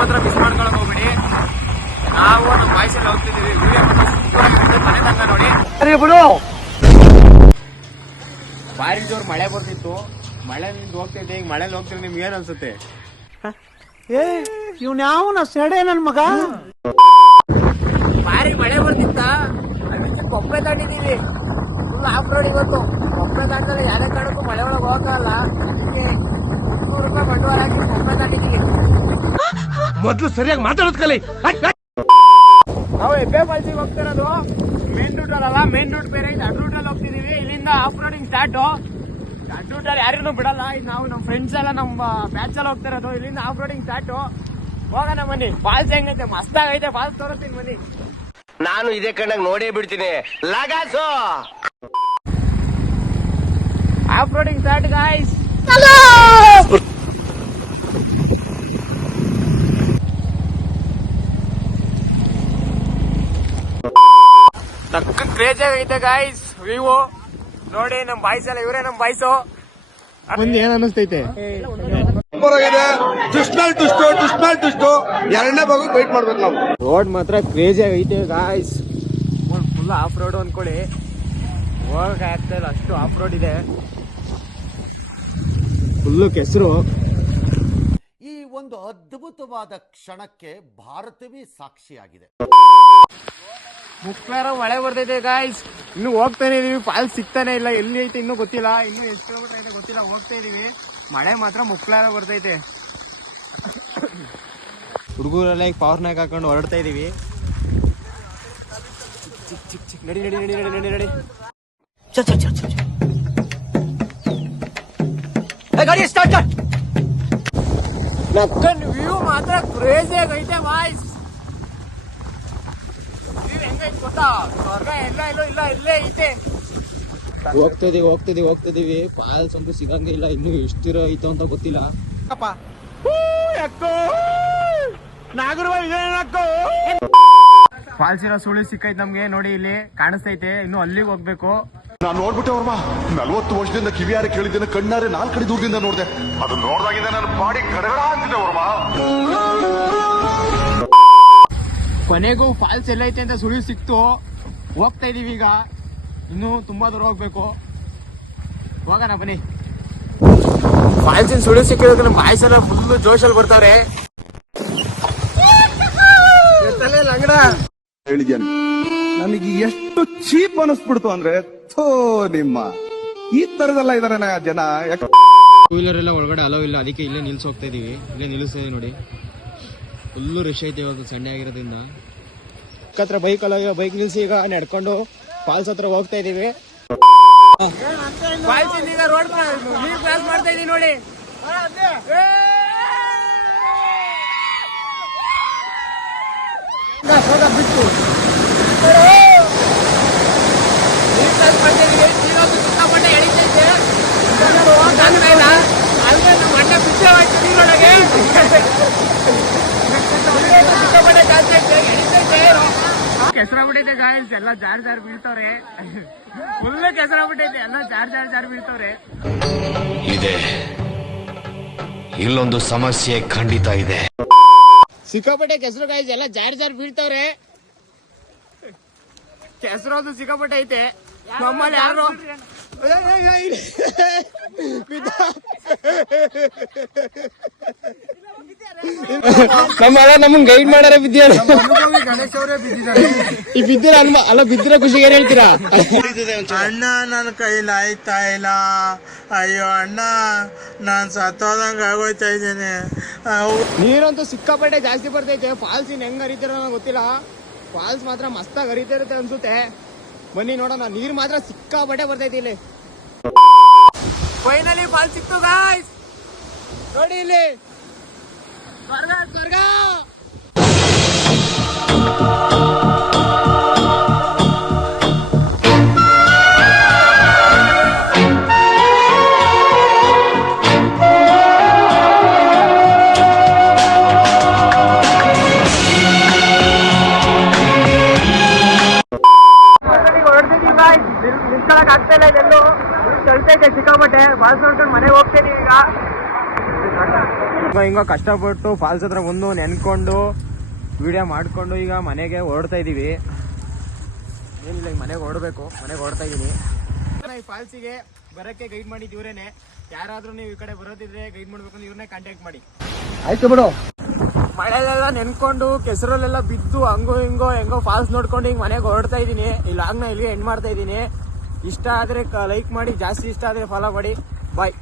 ಮಾತ್ರ ಮಿಸ್ ಮಾಡ್ಕೊಳಕ್ ಹೋಗ್ಬಿಡಿ. ನಾವು ನಮ್ಮ ವಾಯ್ಸಲ್ಲಿ ಹೋಗ್ತಿದ್ದೀವಿ. ವಿಡಿಯೋ ಮನೆ ತನಕ ನೋಡಿ. ಭಾರಿ ಜೋರ್ ಮಳೆ ಬರ್ತಿತ್ತು. ಮಳೆ ನಿಂತು ಹೋಗ್ತಿದ್ದೆ. ಈಗ ಮಳೆಲಿ ಹೋಗ್ತಿದ್ರೆ ನಿಮ್ಗೆ ಏನ್ ಅನ್ಸುತ್ತೆ? ಇವ್ನ ಯಾವನ ಸೆಡೆ ನನ್ ಮಗ. ಭಾರಿ ಮಳೆ ಬರ್ತಿತ್ತ, ಅದಕ್ಕೆ ಕೊಪ್ಪೆ ದಾಟಿದೀವಿ. ಫುಲ್ ಆಫ್ ರೋಡ್ ಇವತ್ತು. ಕೊಪ್ಪೆ ದಾಟದಲ್ಲಿ ಯಾವ್ದೇ ಕಾರಣಕ್ಕೂ ಮಳೆ ಒಳಗೆ ಹೋಗಲ್ಲ. ಅದಕ್ಕೆ 200 ರೂಪಾಯಿ ಬಂಡವಾಳ ಹಾಕಿ ಕೊಪ್ಪೆ ದಾಟಿದೀವಿ. ಮೊದ್ಲು ಸರಿಯಾಗಿ ಮಾತಾಡೋದ್ ಕಲಿ. ನಾವು ಹೆಬ್ಬೆ ಫಾಲ್ಸಿಗೆ ಹೋಗ್ತಿರೋದು. ಮೇನ್ ರೂಟ್ ಅಲ್ಲ, ಮೇನ್ ರೂಟ್ ಬೇರೆ ಇದೆ. ಅಡ್ ರೂಟ್ ಅಲ್ಲಿ ಹೋಗ್ತಿದೀವಿ. ಇಲ್ಲಿಂದ ಆಫ್ ರೋಡಿಂಗ್ ಸ್ಟಾರ್ಟ್. ಅಡ್ ರೂಟ್ ಅಲ್ಲಿ ಯಾರಿಗೂ ಬಿಡಲ್ಲ. ಈಗ ನಾವು ನಮ್ಮ ಫ್ರೆಂಡ್ಸ್ ಎಲ್ಲ ನಮ್ಮ ಬ್ಯಾಚ್ ಅಲ್ಲಿ ಹೋಗ್ತಿರೋದು. ಇಲ್ಲಿಂದ ಆಫ್ ರೋಡಿಂಗ್ ಸ್ಟಾರ್ಟ್. ಹೋಗೋಣ ಬನ್ನಿ. ಫಾಲ್ಸ್ ಹೆಂಗೈತೆ? ಮಸ್ತಾಗೈತೆ. ಫಾಲ್ಸ್ ತೋರಿಸ್ತೀನಿ ಬನ್ನಿ. ನಾನು ಇದೇ ಕಣ್ಣಾಗ ನೋಡೇ ಬಿಡ್ತೀನಿ. ಲಗಾಸು ಆಫ್ ರೋಡಿಂಗ್ ಸ್ಟಾರ್ಟ್ ಗಾಯ್ಸ್. ತಕ್ಕ ಕ್ರೇಜ್ ಆಗೈತೆ ಗಾಯ್ಸ್. ವ್ಯೂ ನೋಡಿ. ನಮ್ ಬಾಯ್ಸ್ ಎಲ್ಲ ಇವರೇ ನಮ್ ಬಾಯ್ಸು. ಮುಂದೆ ಏನ್ ಅನಿಸ್ತೈತೆ? ಎರಡನೇ ಭಾಗಕ್ಕೆ ವೇಟ್ ಮಾಡ್ಬೇಕು ನಾವು. ರೋಡ್ ಮಾತ್ರ ಕ್ರೇಜಿ ಆಗೈತೆ ಗಾಯ್ಸ್. ಫುಲ್ ಆಫ್ ರೋಡ್ ಅನ್ಕೊಳ್ಳಿ. ಹೋಗಕ್ಕೆ ಆಗ್ತಾ ಇಲ್ಲ, ಅಷ್ಟು ಆಫ್ ರೋಡ್ ಇದೆ. ಫುಲ್ಲು ಕೆಸರು. ಈ ಒಂದು ಅದ್ಭುತವಾದ ಕ್ಷಣಕ್ಕೆ ಭಾರತವೇ ಸಾಕ್ಷಿಯಾಗಿದೆ. ಮುಕ್ಲಾರ ಮಳೆ ಬರ್ತೈತೆ ಗಾಯ್ಸ್. ಇನ್ನು ಹೋಗ್ತಾನೆ ಇದೀವಿ. ಫಾಲ್ಸ್ ಸಿಗ್ತಾನೆ ಇಲ್ಲ. ಎಲ್ಲಿ ಐತೆ ಇನ್ನೂ ಗೊತ್ತಿಲ್ಲ. ಇನ್ನು ಎಷ್ಟು ಕಿಲೋಮೀಟರ್ ಐತೆ ಗೊತ್ತಿಲ್ಲ. ಹೋಗ್ತಾ ಇದೀವಿ. ಮಳೆ ಮಾತ್ರ ಮುಕ್ಲಾರ ಬರ್ತೈತೆ. ಹುಡುಗರೆಲ್ಲ ಈಗ ಪವರ್ ನಾಕ್ ಹಾಕೊಂಡು ಹೊರಡ್ತಾ ಇದೀವಿ. ಚಿಕ್ ಚಿಕ್ ಚಿಕ್ ನಡಿ ನಡಿ ನಡಿ ನಡಿ ನಡಿ ನಡಿ. ಗಾಡಿ ಸ್ಟಾರ್ಟ್. ನಕ್ಕನ್ ವ್ಯೂ ಮಾತ್ರ ಕ್ರೇಜಿ ಆಗೈತೆ ಬಾಯ್ಸ್. ವ್ಯೂ ಹೆಂಗೈತೆ ಗೊತ್ತಾ? ಸ್ವರ್ಗ ಎಲ್ಲ ಇಲ್ಲ ಇಲ್ಲ ಇಲ್ಲೇ ಐತೆ. ಹೋಗ್ತಿದೀವಿ. ಫಾಲ್ಸ್ ಅಂತೂ ಸಿಗಂಗಿಲ್ಲ. ಇನ್ನು ಎಷ್ಟಿರೋ ಐತೋ ಅಂತ ಗೊತ್ತಿಲ್ಲ. ಫಾಲ್ಸ್ ಇರೋ ಸುಳಿ ಸಿಕ್ಕೈತೆ ನಮ್ಗೆ. ನೋಡಿ ಇಲ್ಲಿ ಕಾಣಿಸ್ತೈತೆ. ಇನ್ನು ಅಲ್ಲಿಗೆ ಹೋಗ್ಬೇಕು. ನಾನು ನೋಡ್ಬಿಟ್ಟೆ ವರ್ಮ. 40 ವರ್ಷದಿಂದ ಕಿವಿಯಾರೆ ಕೇಳಿದ್ದೇನೆ, ಕಣ್ಣಾರೆ 4 ಕಡೆ ದೂರದಿಂದ ನೋಡಿದೆ. ಅದು ನೋಡ್ದಾಗಿಂದ ನನ್ನ ಬಾಡಿ ಗಡಗಡ ಅಂತಿದೆ ವರ್ಮ. ಕೊನೆಗೂ ಫಾಲ್ಸ್ ಎಲ್ಲೈತೆ ಅಂತ ಸುಳಿ ಸಿಕ್ತು. ಹೋಗ್ತಾ ಇದೀವಿ ಈಗ. ಇನ್ನು ತುಂಬಾ ದೂರ ಹೋಗ್ಬೇಕು. ಹೋಗೋಣ ಬನ್ನಿ. ಫಾಲ್ಸಿನ ಸುಳಿ ಸಿಕ್ಕಿದ್ರೆ ನಮ್ಮ ಬಾಯ್ಸ್ ಎಲ್ಲ ಫುಲ್ ಜೋಶಲ್ಲಿ ಬರ್ತಾವ್ರೆ. ಲಂಗಡ ಹೇಳಿದ್ದೇನೆ, ನನಗೆ ಎಷ್ಟು ಚೀಪ್ ಅನಿಸ್ಬಿಡ್ತು ಅಂದ್ರೆ, ಥೋ ನಿಮ್ಮ ಈ ತರದೆಲ್ಲ ಇದಾರೆ ಜನ. ಟೂ ವೀಲರ್ ಎಲ್ಲ ಒಳಗಡೆ ಅಲೋ ಇಲ್ಲ. ಅದಕ್ಕೆ ಇಲ್ಲೇ ನಿಲ್ಸಿ ಹೋಗ್ತಾ ಇದೀವಿ. ಇಲ್ಲೇ ನಿಲ್ಲಿಸ್ತಾ ಇದೆ ನೋಡಿ. ಫುಲ್ಲು ರಶ್ ಐತೆ ಇವತ್ತು ಸಂಡೇ ಆಗಿರೋದ್ರಿಂದ. ಹತ್ರ ಬೈಕ್ ಅಲ್ಲ, ಬೈಕ್ ನಿಲ್ಸಿ ಈಗ ನಡ್ಕೊಂಡು ಫಾಲ್ಸ್ ಹತ್ರ ಹೋಗ್ತಾ ಇದೀವಿ. ಫಾಲ್ಸ್ ಈಗ ರೋಡ್ ನೀರು ಕ್ರಾಸ್ ಮಾಡ್ತಾ ಇದೀವಿ ನೋಡಿ. ಬಿಟ್ಟು ನೀರು ಕ್ರಾಸ್ ಮಾಡ್ತಾ ಇದೀವಿ. ಸಿಕ್ಕಾಪಟ್ಟೆ ಎಳಿತೈತೆ. ಹೋಗಕ್ಕಾಗ್ತಾ ಇಲ್ಲ. ಅಲ್ಲದೆ ನಮ್ಮ ಅಣ್ಣ ಬಿಟ್ಟೆ ಹೋಯ್ತು ನೀರೊಳಗೆ. ಸಿಕ್ಕಾಪಟ್ಟೆ ಜಾಸ್ತಿ ಐತೆ, ಎಳಿತೈತೆ. ಕೆಸರಾಗ್ಬಿಟ್ಟೈತೆ ಗಾಯ್ಸ್. ಎಲ್ಲ ಜಾರ್ ಜಾರ್ ಬೀಳ್ತವ್ರೆ. ಫುಲ್ ಕೆಸರಾಗ್ಬಿಟ್ಟೈತೆ. ಎಲ್ಲ ಜಾರ್ ಬೀಳ್ತವ್ರೆ. ಇದೆ, ಇಲ್ಲೊಂದು ಸಮಸ್ಯೆ ಖಂಡಿತ ಇದೆ. ಸಿಕ್ಕಾಪಟ್ಟೆ ಕೆಸರು ಗಾಯ್ಸ್. ಎಲ್ಲ ಜಾರ್ ಬೀಳ್ತವ್ರೆ. ಕೆಸರು ಅದು ಸಿಕ್ಕಾಪಟ್ಟೆ ಐತೆ. ನಮ್ಮಲ್ಲಿ ಯಾರು ನಮ್ಮಲ್ಲ ನಮ್ಮನ್ ಗೈಡ್ ಮಾಡಾರ ಬಿದ್ದಿದ್ದಾರೆ. ಗಣೇಶ್ ಅವರೇ ಬಿದ್ದಿದ್ದಾರೆ. ಈ ಬಿದ್ದಿರ ಅಲ್ಲ ಬಿದ್ದಿರೋ ಖುಷಿಗೆ ಏನ್ ಹೇಳ್ತೀರಾ? ಅಣ್ಣ ನನ್ನ ಕೈಲಿ ಆಯ್ತಾ ಇಲ್ಲ. ಅಯ್ಯೋ ಅಣ್ಣ, ನಾನ್ ಸತ್ತೋದಂಗ ಆಗೋಯ್ತಾ ಇದ್ದೇನೆ. ನೀರಂತೂ ಸಿಕ್ಕಾಪಟ್ಟೆ ಜಾಸ್ತಿ ಬರ್ತೈತೆ. ಫಾಲ್ಸ್ ಇನ್ ಹೆಂಗ್ ಹರಿತಾರ ನಂಗೆ ಗೊತ್ತಿಲ್ಲ. ಫಾಲ್ಸ್ ಮಾತ್ರ ಮಸ್ತಾಗಿ ಹರಿತಾ ಇರುತ್ತೆ ಅನ್ಸುತ್ತೆ. ಬನ್ನಿ ನೋಡೋಣ. ನೀರ್ ಮಾತ್ರ ಸಿಕ್ಕಾಪಟ್ಟೆ ಬರ್ತೈತಿ ಇಲ್ಲಿ. ಫೈನಲಿ ಫಾಲ್ಸ್ ಸಿಕ್ತು ಗಾಯ್ಸ್. ನೋಡಿ ಇಲ್ಲಿ ಸ್ವರ್ಗ. ನಿಲ್ಕೊಳಕ್ ಆಗ್ತಾ ಇಲ್ಲ. ಇದೆಲ್ಲೂ ಚಲ್ತೈತೆ ಸಿಕ್ಕಾಪಟ್ಟೆ. ಬಾಲ್ಸ್ ನೋಡ್ಕೊಂಡು ಮನೆಗೆ ಹೋಗ್ತೇನೆ ಈಗ. ಹಿಂಗ ಕಷ್ಟಪಟ್ಟು ಫಾಲ್ಸ್ ಹತ್ರ ಬಂದು ನೆನ್ಕೊಂಡು ವಿಡಿಯೋ ಮಾಡ್ಕೊಂಡು ಈಗ ಮನೆಗೆ ಹೊರಡ್ತಾ ಇದೀವಿ. ಏನಿಲ್ಲ, ಈಗ ಮನೆಗೆ ಹೊರಡ್ತಾ ಇದೀನಿ. ಈ ಫಾಲ್ಸಿಗೆ ಬರಕ್ಕೆ ಗೈಡ್ ಮಾಡಿದ್ದು ಇವ್ರೇನೆ. ಯಾರಾದ್ರೂ ನೀವು ಈ ಕಡೆ ಬರೋದಿದ್ರೆ ಗೈಡ್ ಮಾಡ್ಬೇಕಂದ್ರೆ ಇವ್ರನ್ನೇ ಕಾಂಟ್ಯಾಕ್ಟ್ ಮಾಡಿ. ಆಯ್ತು ಬಿಡು. ಮಳೆಲೆಲ್ಲ ನೆನ್ಕೊಂಡು ಕೆಸರಲ್ಲೆಲ್ಲ ಬಿದ್ದು ಹಂಗೋ ಹೆಂಗೋ ಫಾಲ್ಸ್ ನೋಡ್ಕೊಂಡು ಹಿಂಗ್ ಮನೆಗೆ ಹೊರಡ್ತಾ ಇದೀನಿ. ಈ ಲಾಗ್ನ ಇಲ್ಲಿಗೆ ಎಂಡ್ ಮಾಡ್ತಾ ಇದೀನಿ. ಇಷ್ಟ ಆದ್ರೆ ಲೈಕ್ ಮಾಡಿ, ಜಾಸ್ತಿ ಇಷ್ಟ ಆದ್ರೆ ಫಾಲೋ ಮಾಡಿ. ಬಾಯ್.